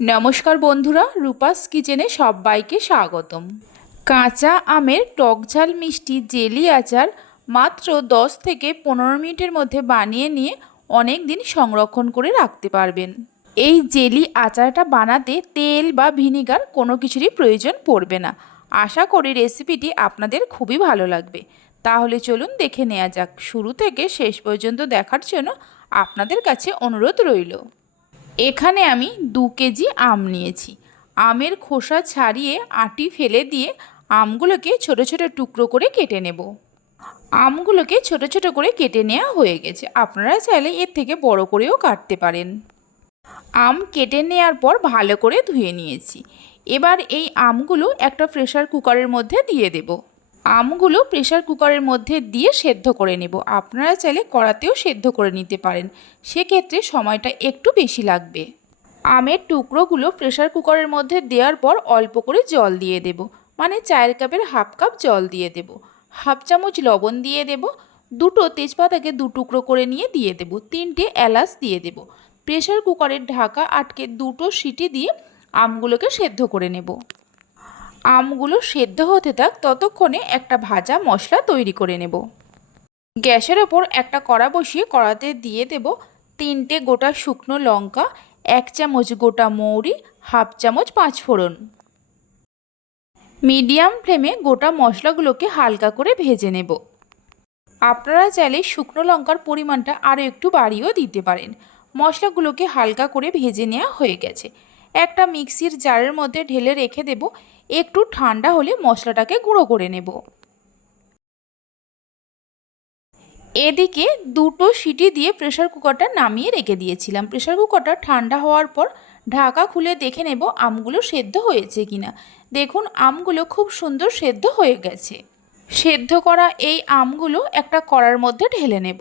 নমস্কার বন্ধুরা, রূপাস কিচেনে সবাইকে স্বাগতম। কাঁচা আমের টকঝাল মিষ্টি জেলি আচার মাত্র 10 থেকে পনেরো মিনিটের মধ্যে বানিয়ে নিয়ে অনেক দিন সংরক্ষণ করে রাখতে পারবেন। এই জেলি আচারটা বানাতে তেল বা ভিনিগার কোনো কিছুরই প্রয়োজন পড়বে না। আশা করি রেসিপিটি আপনাদের খুবই ভালো লাগবে। তাহলে চলুন দেখে নেওয়া যাক। শুরু থেকে শেষ পর্যন্ত দেখার জন্য আপনাদের কাছে অনুরোধ রইল। এখানে আমি দু কেজি আম নিয়েছি। আমের খোসা ছাড়িয়ে আটি ফেলে দিয়ে আমগুলোকে ছোট ছোট টুকরো করে কেটে নেব। আমগুলোকে ছোট ছোট করে কেটে নেওয়া হয়ে গেছে। আপনারা চাইলে এর থেকে বড় করেও কাটতে পারেন। আম কেটে নেওয়ার পর ভালো করে ধুয়ে নিয়েছি। এবার এই আমগুলো একটা প্রেশার কুকারের মধ্যে দিয়ে দেব। আমগুলো প্রেশার কুকারের মধ্যে দিয়ে সেদ্ধ করে নেব। আপনারা চাইলে কড়াতেও সেদ্ধ করে নিতে পারেন। সেক্ষেত্রে সময়টা একটু বেশি লাগবে। আমের টুকরোগুলো প্রেশার কুকারের মধ্যে দেওয়ার পর অল্প করে জল দিয়ে দেব। মানে চায়ের কাপের হাফ কাপ জল দিয়ে দেব। হাফ চামচ লবণ দিয়ে দেব। দুটো তেজপাতাকে দু টুকরো করে নিয়ে দিয়ে দেব। তিনটে এলাচ দিয়ে দেব। প্রেশার কুকারের ঢাকা আটকে দুটো সিটি দিয়ে আমগুলোকে সেদ্ধ করে নেব। আমগুলো সেদ্ধ হতে থাক, ততক্ষণে একটা ভাজা মশলা তৈরি করে নেব। গ্যাসের ওপর একটা কড়া বসিয়ে কড়াতে দিয়ে দেব তিনটে গোটা শুকনো লঙ্কা, এক চামচ গোটা মৌরি, হাফ চামচ পাঁচফোড়ন। মিডিয়াম ফ্লেমে গোটা মশলাগুলোকে হালকা করে ভেজে নেব। আপনারা চাইলে শুকনো লঙ্কার পরিমাণটা আরও একটু বাড়িয়েও দিতে পারেন। মশলাগুলোকে হালকা করে ভেজে নেওয়া হয়ে গেছে। একটা মিক্সির জারের মধ্যে ঢেলে রেখে দেব একটু ঠান্ডা হলে মশলাটাকে গুঁড়ো করে নেব। এদিকে দুটো সিটি দিয়ে প্রেশার কুকারটা নামিয়ে রেখে দিয়েছিলাম। প্রেশার কুকারটা ঠান্ডা হওয়ার পর ঢাকা খুলে দেখে নেব আমগুলো সেদ্ধ হয়েছে কিনা। দেখুন, আমগুলো খুব সুন্দর সেদ্ধ হয়ে গেছে। সেদ্ধ করা এই আমগুলো একটা কড়ার মধ্যে ঢেলে নেব।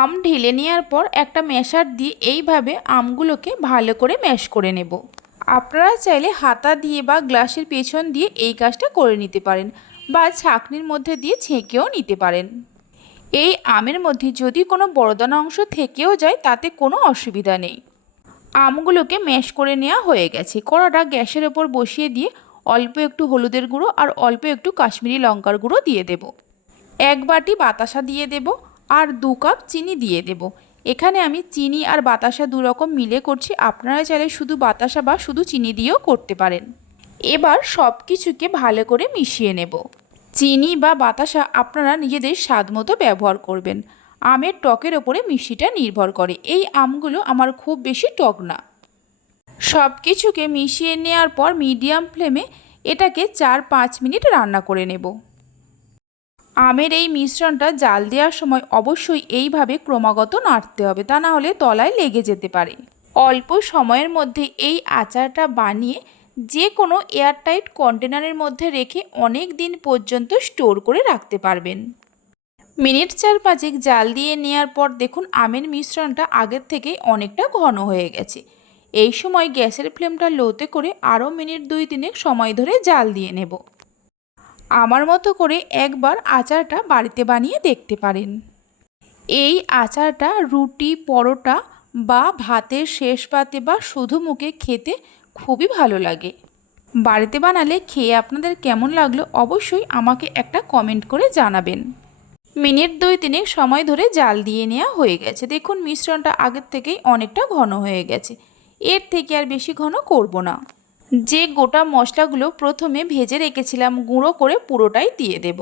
আম ঢেলে নেওয়ার পর একটা মেশার দিয়ে এইভাবে আমগুলোকে ভালো করে ম্যাশ করে নেব। আপনারা চাইলে হাতা দিয়ে বা গ্লাসের পেছন দিয়ে এই কাজটা করে নিতে পারেন বা ছাকনির মধ্যে দিয়ে ছেঁকেও নিতে পারেন। এই আমের মধ্যে যদি কোনো বড়দানা অংশ থেকেও যায়, তাতে কোনো অসুবিধা নেই। আমগুলোকে ম্যাশ করে নেওয়া হয়ে গেছে। কড়াটা গ্যাসের ওপর বসিয়ে দিয়ে অল্প একটু হলুদের গুঁড়ো আর অল্প একটু কাশ্মীরি লঙ্কার গুঁড়ো দিয়ে দেব। এক বাটি বাতাসা দিয়ে দেব আর দু কাপ চিনি দিয়ে দেব। এখানে আমি চিনি আর বাতাসা দু রকম মিলে করছি। আপনারা চাইলে শুধু বাতাসা বা শুধু চিনি দিয়েও করতে পারেন। এবার সব কিছুকে ভালো করে মিশিয়ে নেব। চিনি বা বাতাসা আপনারা নিজেদের স্বাদ মতো ব্যবহার করবেন। আমের টকের ওপরে মিষ্টিটা নির্ভর করে। এই আমগুলো আমার খুব বেশি টক না। সব কিছুকে মিশিয়ে নেওয়ার পর মিডিয়াম ফ্লেমে এটাকে চার পাঁচ মিনিট রান্না করে নেব। আমের এই মিশ্রণটা জাল দেওয়ার সময় অবশ্যই এইভাবে ক্রমাগত নাড়তে হবে, তা না হলে তলায় লেগে যেতে পারে। অল্প সময়ের মধ্যে এই আচারটা বানিয়ে যে কোনো এয়ারটাইট কন্টেনারের মধ্যে রেখে অনেক দিন পর্যন্ত স্টোর করে রাখতে পারবেন। মিনিট চার পাঁচেক জাল দিয়ে নেওয়ার পর দেখুন আমের মিশ্রণটা আগের থেকেই অনেকটা ঘন হয়ে গেছে। এই সময় গ্যাসের ফ্লেমটা লোতে করে আরও মিনিট দুই তিনেক সময় ধরে জাল দিয়ে নেব। আমার মতো করে একবার আচারটা বাড়িতে বানিয়ে দেখতে পারেন। এই আচারটা রুটি, পরোটা বা ভাতের শেষ পাতে বা শুধু মুখে খেতে খুবই ভালো লাগে। বাড়িতে বানালে খেয়ে আপনাদের কেমন লাগল অবশ্যই আমাকে একটা কমেন্ট করে জানাবেন। মিনিট দুই তিনেক সময় ধরে জাল দিয়ে নেওয়া হয়ে গেছে। দেখুন, মিশ্রণটা আগের থেকেই অনেকটা ঘন হয়ে গেছে। এর থেকে আর বেশি ঘন করব না। যে গোটা মশলাগুলো প্রথমে ভেজে রেখেছিলাম, গুঁড়ো করে পুরোটাই দিয়ে দেব।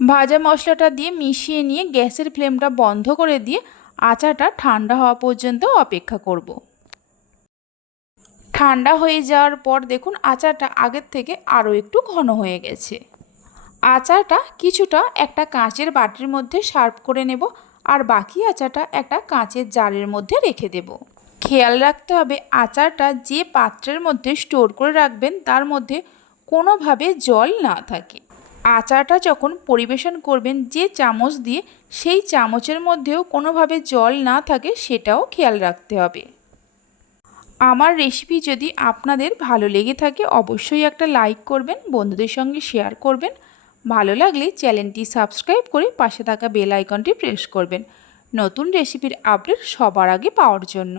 ভাজা মশলাটা দিয়ে মিশিয়ে নিয়ে গ্যাসের ফ্লেমটা বন্ধ করে দিয়ে আচাটা ঠান্ডা হওয়া পর্যন্ত অপেক্ষা করব। ঠান্ডা হয়ে যাওয়ার পর দেখুন আচারটা আগের থেকে আরও একটু ঘন হয়ে গেছে। আচারটা কিছুটা একটা কাঁচের বাটির মধ্যে সার্ভ করে নেব আর বাকি আচারটা একটা কাঁচের জারের মধ্যে রেখে দেব। খেয়াল রাখতে হবে আচারটা যে পাত্রের মধ্যে স্টোর করে রাখবেন তার মধ্যে কোনোভাবে জল না থাকে। আচারটা যখন পরিবেশন করবেন যে চামচ দিয়ে সেই চামচের মধ্যেও কোনোভাবে জল না থাকে সেটাও খেয়াল রাখতে হবে। আমার রেসিপি যদি আপনাদের ভালো লেগে থাকে অবশ্যই একটা লাইক করবেন, বন্ধুদের সঙ্গে শেয়ার করবেন। ভালো লাগলে চ্যানেলটি সাবস্ক্রাইব করে পাশে থাকা বেল আইকনটি প্রেস করবেন। নতুন রেসিপির আপডেট সবার আগে পাওয়ার জন্য।